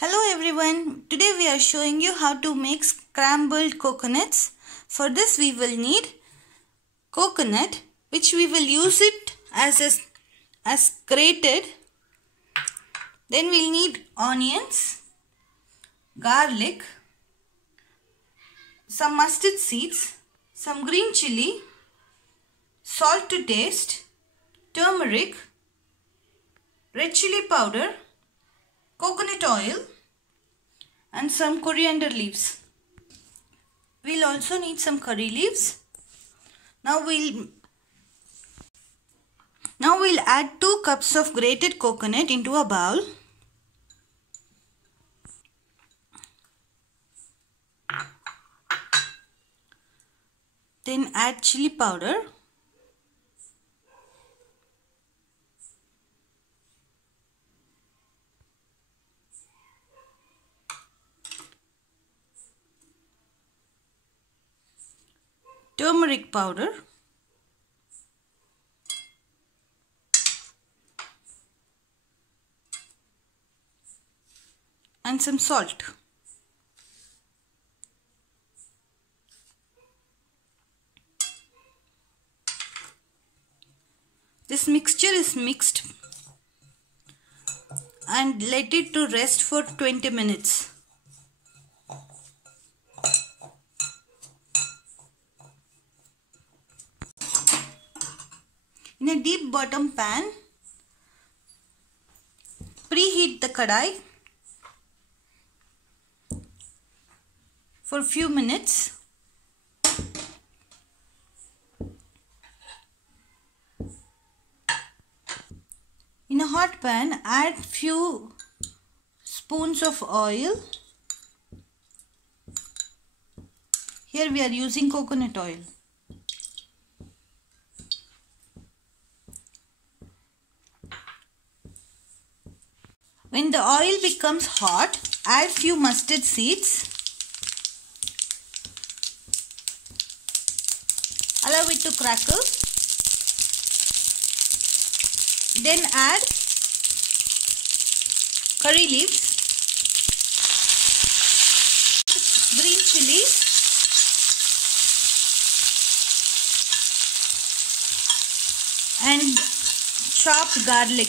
Hello everyone, today we are showing you how to make scrambled coconuts. For this we will need coconut, which we will use it as grated. Then we'll need onions, garlic, some mustard seeds, some green chili, salt to taste, turmeric, red chili powder, coconut oil and some coriander leaves. We'll also need some curry leaves. Now we'll add 2 cups of grated coconut into a bowl. Then add chili powder. Turmeric powder, and some salt. This mixture is mixed and let it to rest for 20 minutes. In a deep bottom pan, preheat the kadai for a few minutes. In a hot pan, add few spoons of oil. Here we are using coconut oil. When the oil becomes hot, add few mustard seeds. Allow it to crackle. Then add curry leaves, green chili, and chopped garlic.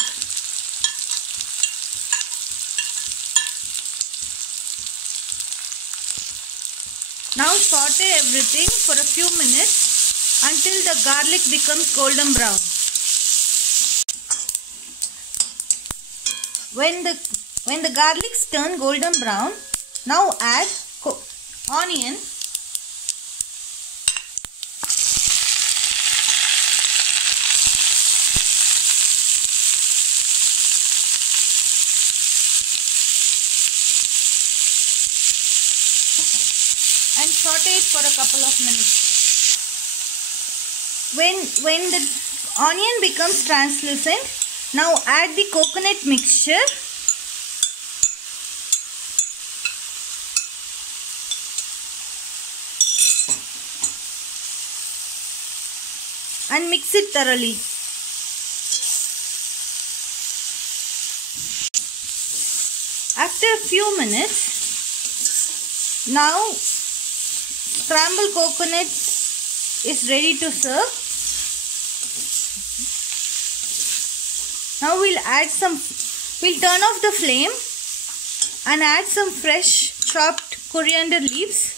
Now saute everything for a few minutes until the garlic becomes golden brown. When the garlics turn golden brown, now add onion, and saute it for a couple of minutes. When the onion becomes translucent, now add the coconut mixture and mix it thoroughly. After a few minutes, now scrambled coconut is ready to serve. Now we'll turn off the flame and add some fresh chopped coriander leaves.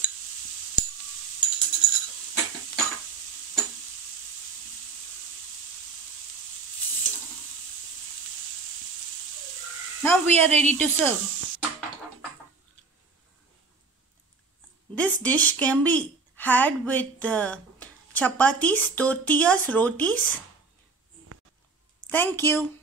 Now we are ready to serve. This dish can be had with chapatis, tortillas, rotis. Thank you.